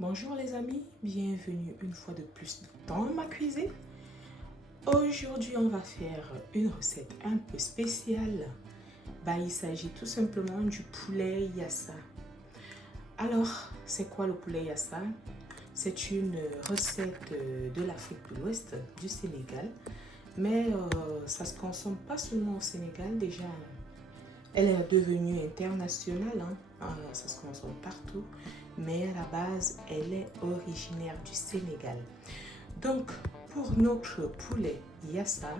Bonjour les amis, bienvenue une fois de plus dans ma cuisine. Aujourd'hui, on va faire une recette un peu spéciale. Il s'agit tout simplement du poulet yassa. Alors, c'est quoi le poulet yassa? C'est une recette de l'Afrique de l'Ouest, du Sénégal. Mais ça ne se consomme pas seulement au Sénégal, déjà elle est devenue internationale, ça se consomme partout, mais à la base, elle est originaire du Sénégal. Donc, pour notre poulet yassa,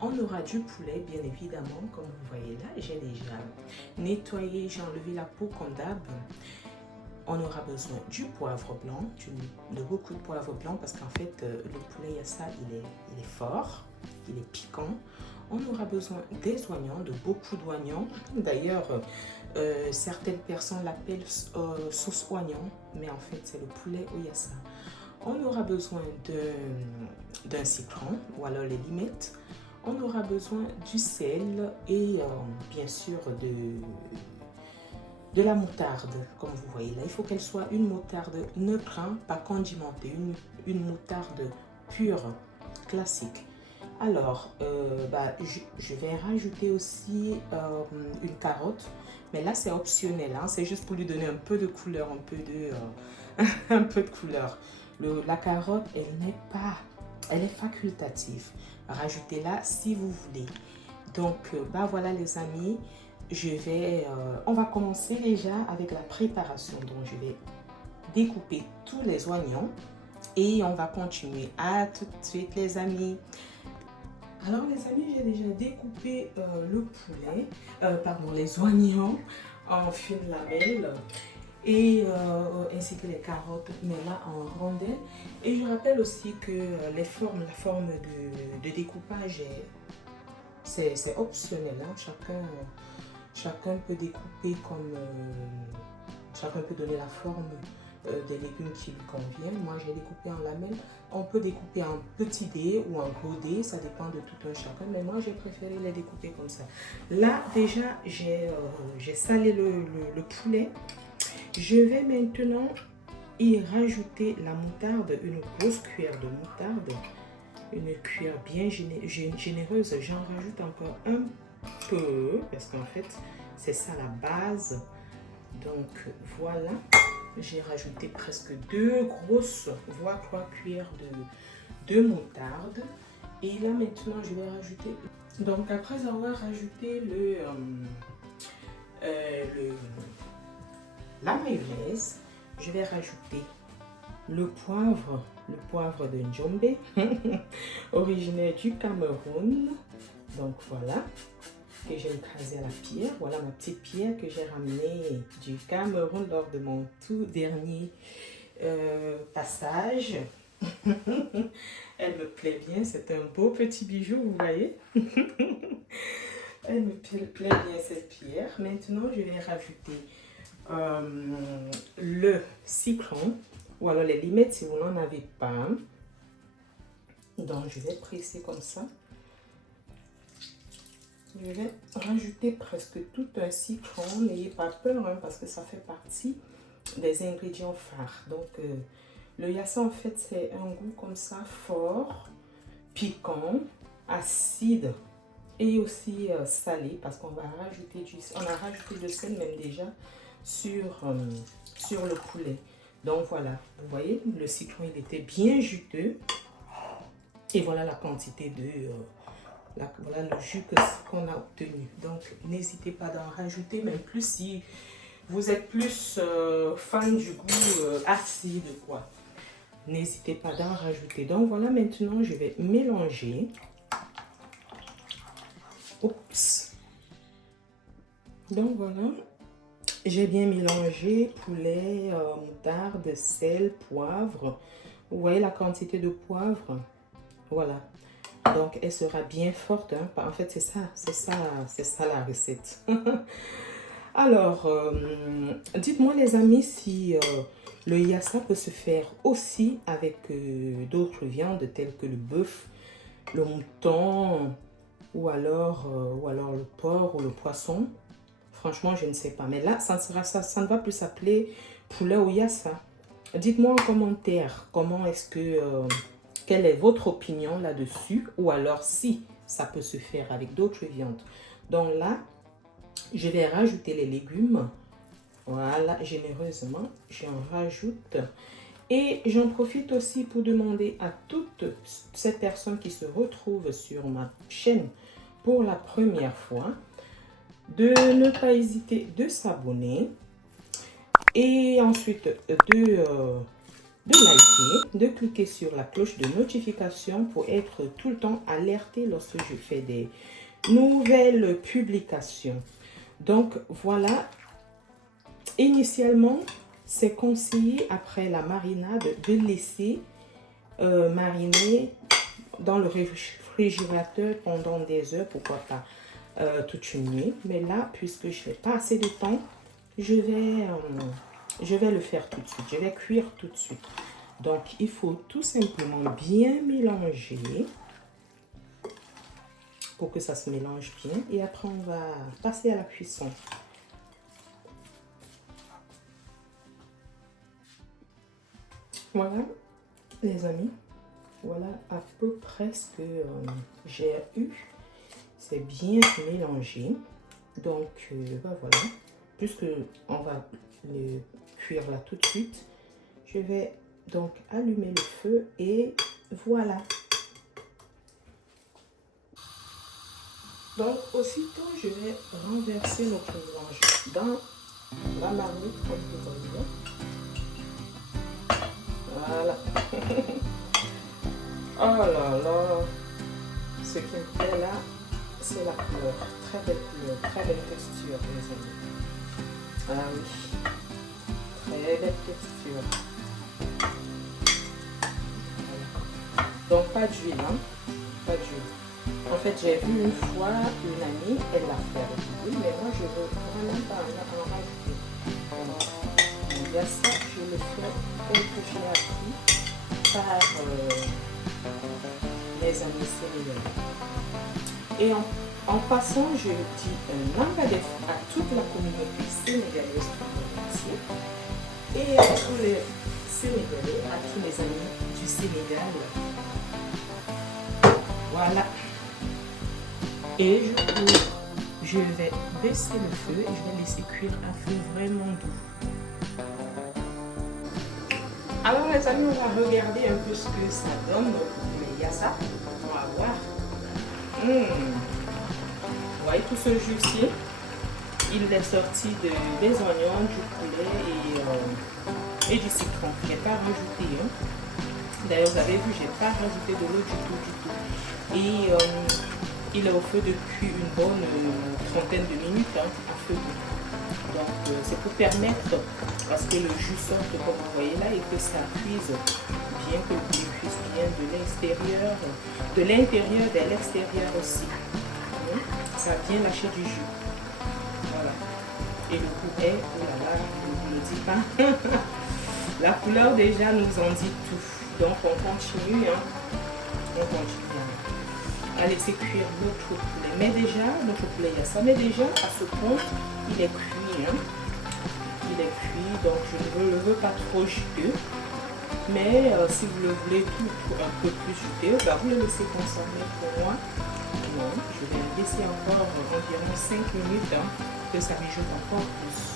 on aura du poulet, bien évidemment, comme vous voyez là. J'ai déjà nettoyé, j'ai enlevé la peau comme d'hab. On aura besoin du poivre blanc, de beaucoup de poivre blanc parce qu'en fait, le poulet yassa, il est fort, il est piquant. On aura besoin des oignons, de beaucoup d'oignons. D'ailleurs, certaines personnes l'appellent sauce oignon, mais en fait, c'est le poulet au yassa. On aura besoin d'un citron, ou alors les limettes. On aura besoin du sel et bien sûr de la moutarde, comme vous voyez là. Il faut qu'elle soit une moutarde neutre, pas condimentée, une moutarde pure, classique. Alors, je vais rajouter aussi une carotte, mais là c'est optionnel, c'est juste pour lui donner un peu de couleur, un peu de couleur. La carotte, elle est facultative. Rajoutez-la si vous voulez. Donc, voilà les amis, on va commencer déjà avec la préparation. Donc, je vais découper tous les oignons et on va continuer. À tout de suite les amis. Alors les amis, j'ai déjà découpé le poulet, les oignons en fines lamelles et ainsi que les carottes, mais là en rondelles. Et je rappelle aussi que la forme de découpage, c'est optionnel. Chacun peut découper comme chacun peut donner la forme des légumes qui lui conviennent. Moi, j'ai découpé en lamelles. On peut découper en petits dés ou en gros dés, ça dépend de tout un chacun. Mais moi, j'ai préféré les découper comme ça. Là, déjà, j'ai salé le poulet. Je vais maintenant y rajouter la moutarde, une grosse cuillère de moutarde. Une cuillère bien généreuse. J'en rajoute encore un peu parce qu'en fait, c'est ça la base. Donc, voilà. J'ai rajouté presque 2 grosses, voire 3 cuillères de moutarde. Et là maintenant, je vais rajouter... Donc après avoir rajouté la mayonnaise, je vais rajouter le poivre de Njombe, originaire du Cameroun. Donc voilà, que j'ai écrasé à la pierre. Voilà ma petite pierre que j'ai ramenée du Cameroun lors de mon tout dernier passage. Elle me plaît bien, c'est un beau petit bijou, vous voyez. Elle me plaît bien cette pierre. Maintenant, je vais rajouter le citron ou alors les limettes si vous n'en avez pas. Donc, je vais presser comme ça. Je vais rajouter presque tout un citron. N'ayez pas peur parce que ça fait partie des ingrédients phares. Donc, le yassa, en fait, c'est un goût comme ça, fort, piquant, acide et aussi salé parce qu'on va rajouter on a rajouté le sel même déjà sur le poulet. Donc, voilà, vous voyez, le citron, il était bien juteux. Et voilà la quantité voilà le jus qu'on a obtenu. Donc, n'hésitez pas d'en rajouter, même plus si vous êtes plus fan du goût acide, quoi. N'hésitez pas d'en rajouter. Donc, voilà, maintenant, je vais mélanger. Oups. Donc, voilà. J'ai bien mélangé poulet, moutarde, sel, poivre. Vous voyez la quantité de poivre? Voilà. Donc, elle sera bien forte. En fait, c'est ça la recette. Alors, dites-moi les amis si le yassa peut se faire aussi avec d'autres viandes telles que le bœuf, le mouton ou alors le porc ou le poisson. Franchement, je ne sais pas. Mais là, ça ne va plus s'appeler poulet au yassa. Dites-moi en commentaire comment est-ce que, quelle est votre opinion là-dessus, ou alors si ça peut se faire avec d'autres viandes. Donc là, je vais rajouter les légumes. Voilà, généreusement, j'en rajoute. Et j'en profite aussi pour demander à toutes ces personnes qui se retrouvent sur ma chaîne pour la première fois de ne pas hésiter de s'abonner et ensuite de liker, de cliquer sur la cloche de notification pour être tout le temps alerté lorsque je fais des nouvelles publications. Donc voilà, initialement, c'est conseillé après la marinade de laisser mariner dans le réfrigérateur pendant des heures, pourquoi pas toute une nuit. Mais là, puisque je n'ai pas assez de temps, je vais le faire tout de suite. Je vais cuire tout de suite. Donc, il faut tout simplement bien mélanger pour que ça se mélange bien. Et après, on va passer à la cuisson. Voilà, les amis. Voilà à peu près ce que j'ai eu. C'est bien mélangé. Donc, ben voilà. Puisque on va le cuire là tout de suite, je vais donc allumer le feu et voilà. Donc, aussitôt, je vais renverser notre mélange dans la marmite comme vous voyez. Voilà. Oh là là. Ce qui me plaît là, c'est la couleur. Très belle couleur, très belle texture, les amis. Ah oui. Très belle texture. Voilà. Donc, pas d'huile, hein. Pas d'huile. En fait, j'ai vu une fois une amie, elle l'a fait avec l'huile, mais moi, je veux vraiment pas en rajouter. Donc, il y a ça, je le fais tel que j'ai appris par les amis sénégalais. Et en passant, je dis un Nangadef à toute la communauté sénégalaise ici et à tous les Sénégalais, à tous les amis du Sénégal. Voilà. Et je vais baisser le feu et je vais laisser cuire à feu vraiment doux. Alors les amis, on va regarder un peu ce que ça donne. Donc, il y a ça. On va voir. Vous voyez tout ce jus-ci, il est sorti des oignons, du poulet et du citron. Je n'ai pas rajouté. Hein. D'ailleurs, vous avez vu, je n'ai pas rajouté de l'eau du tout. Et il est au feu depuis une bonne trentaine de minutes, hein, à feu doux. Donc, c'est pour permettre, parce que le jus sorte comme vous voyez là, et que ça cuise bien, que le poulet cuise bien de l'intérieur et de l'extérieur aussi. Ça a bien lâché du jus. Voilà. Et le goût est, oh là là, je ne le dis pas. La couleur déjà nous en dit tout. Donc on continue, hein. On continue. À laisser cuire notre poulet. Mais déjà, notre poulet, il y a ça. Mais déjà, à ce point, il est cuit. Hein. Il est cuit, donc je ne le veux pas trop juteux. Mais si vous le voulez tout un peu plus juteux, bah, vous le laissez consommer pour moi. Non, je vais le laisser encore environ 5 minutes, hein, que ça mijote encore plus.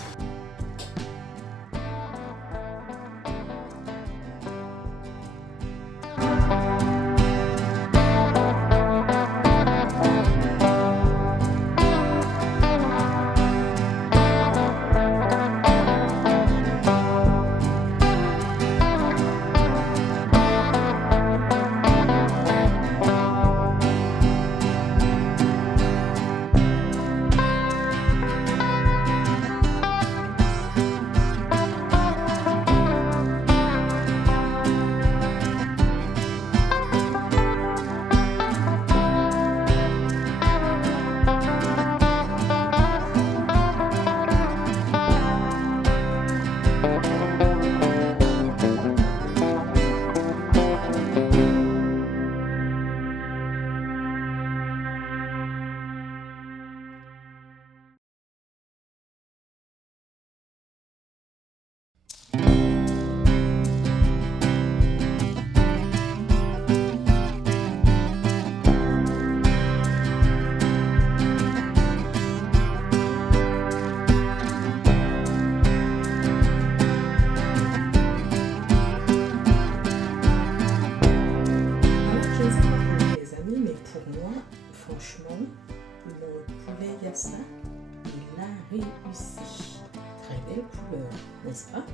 n'est-ce pas?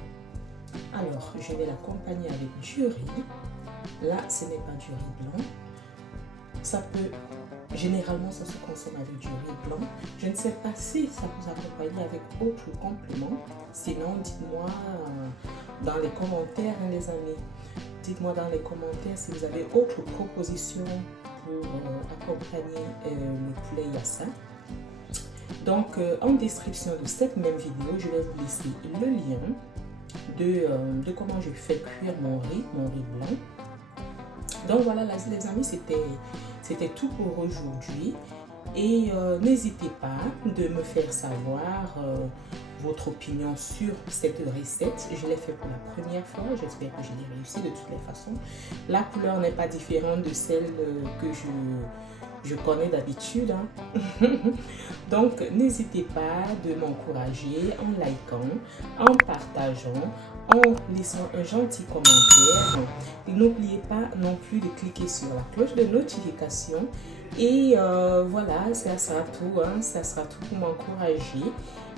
Alors, je vais l'accompagner avec du riz. Là, ce n'est pas du riz blanc. Ça peut, généralement, ça se consomme avec du riz blanc. Je ne sais pas si ça vous accompagne avec autre complément. Sinon, dites-moi dans les commentaires, hein, les amis. Dites-moi dans les commentaires si vous avez autre proposition pour accompagner le poulet yassa. Donc, en description de cette même vidéo, je vais vous laisser le lien de comment je fais cuire mon riz blanc. Donc voilà les amis, c'était tout pour aujourd'hui. Et n'hésitez pas de me faire savoir votre opinion sur cette recette. Je l'ai fait pour la première fois, j'espère que je l'ai réussi de toutes les façons. La couleur n'est pas différente de celle que je connais d'habitude. Hein. Donc n'hésitez pas de m'encourager en likant, en partageant, en laissant un gentil commentaire. Et n'oubliez pas non plus de cliquer sur la cloche de notification. Et voilà, ça sera tout, hein, ça sera tout pour m'encourager.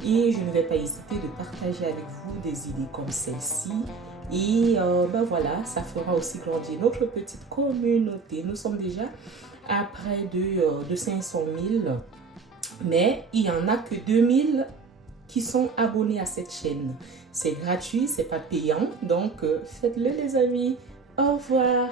Et je ne vais pas hésiter de partager avec vous des idées comme celle-ci. Et ben voilà, ça fera aussi grandir notre petite communauté. Nous sommes déjà à près de 500 000. Mais il n'y en a que 2000 qui sont abonnés à cette chaîne. C'est gratuit, c'est pas payant. Donc faites-le les amis. Au revoir.